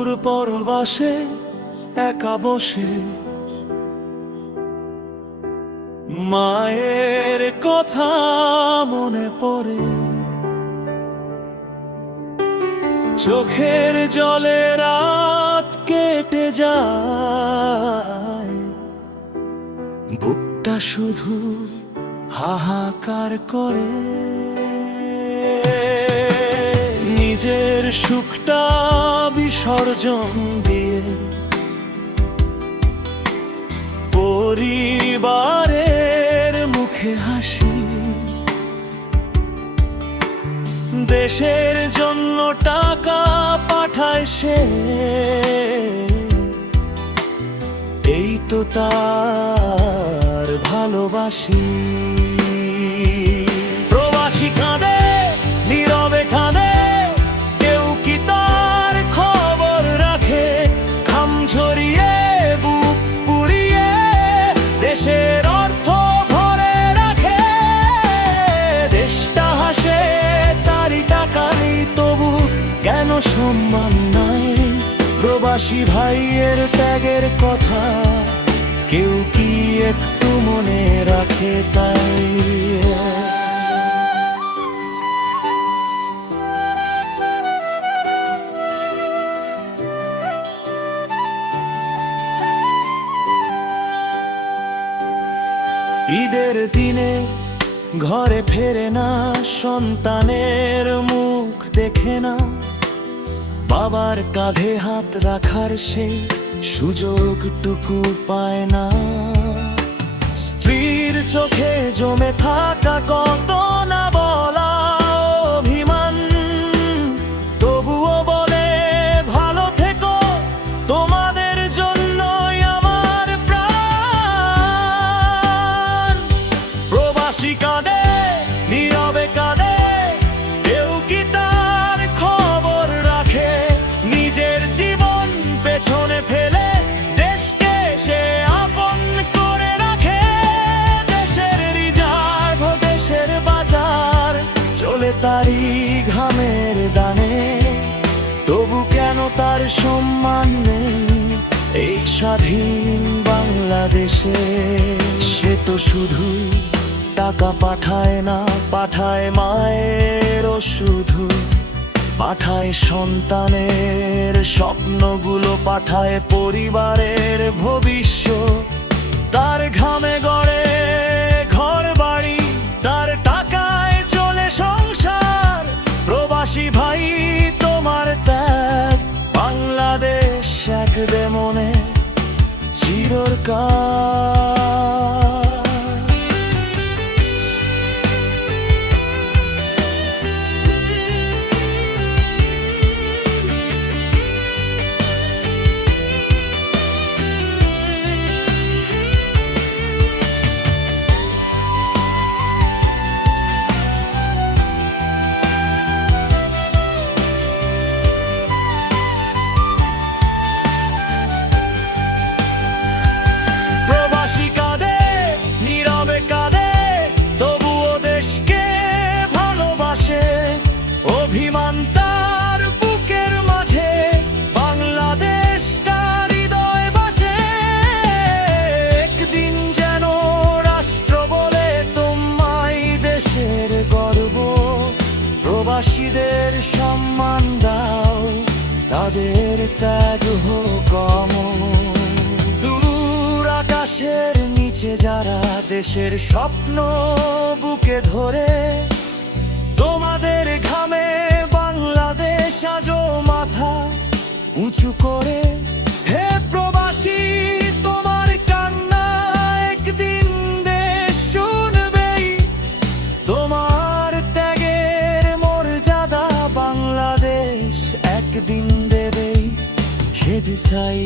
দূর পরবাসে একা বসে মায়ের কথা মনে পড়ে, চোখের জলে রাত কেটে যায়, বুকটা শুধু হাহাকার করে। নিজের সুখটা বিসর্জন দিয়ে পরিবারের মুখে হাসি, দেশের জন্য টাকা পাঠায় সে, এই তো তার ভালোবাসি। প্রবাসী কাঁদে, নীরবে কাঁদে, কেউ কি তার খবর রাখে? ঘাম ঝরিয়ে বুক পুড়িয়ে দেশের অর্থ ভরে রাখে। দেশটা হাসে তারই টাকা নেই, তবু কেন সম্মান নাই? প্রবাসী ভাইয়ের ত্যাগের কথা কেউ কি একটু মনে রাখে? তাই ঈদের দিনে ঘরে ফেরে না, সন্তানের মুখ দেখে না, বাবার কাঁধে হাত রাখার সেই সুযোগটুকু পায় না। স্ত্রীর চোখে জমে থাকা কত না বলা অভিমান, তবুও বলে ভালো থেকো, তোমাদের জন্যই আমার প্রাণ। প্রবাসী কাঁদে, নীরবে কাঁদে, কেউ কি তার খবর রাখে? নিজের জীবন পেছনে ফেলে দেশকে সে আপন করে রাখে। দেশের রিজার্ভ, দেশের বাজার চলে তারই ঘামের দানে, তবু কেন তার সম্মান নেই এই স্বাধীন বাংলাদেশে? সে তো শুধু টাকা পাঠায় না, পাঠায় মায়ের শুধু, পাঠায় সন্তানের স্বপ্নগুলো, পাঠায় পরিবারের ভবিষ্যৎ। তার ঘামে গড়ে ঘর বাড়ি, তার টাকায় চলে সংসার। প্রবাসী ভাই তোমার ত্যাগ বাংলাদেশ রাখবে মনে চিরকাল। অভিমান তার বুকের মাঝে, বাংলাদেশ তার হৃদয় বাসে। একদিন যেন রাষ্ট্র বলে তোমায় দেশের গর্ব। প্রবাসীদের সম্মান দাও, তাদের ত্যাগ হোক অমর। দূর আকাশের নিচে যারা দেশের স্বপ্ন বুকে ধরে, তোমাদের ঘামে বাংলাদেশ আজও মাথা উঁচু করে। হে প্রবাসী, তোমার কান্না একদিন দেশ শুনবেই, তোমার ত্যাগের মর্যাদা বাংলাদেশ একদিন দেবেই। সে দিশাই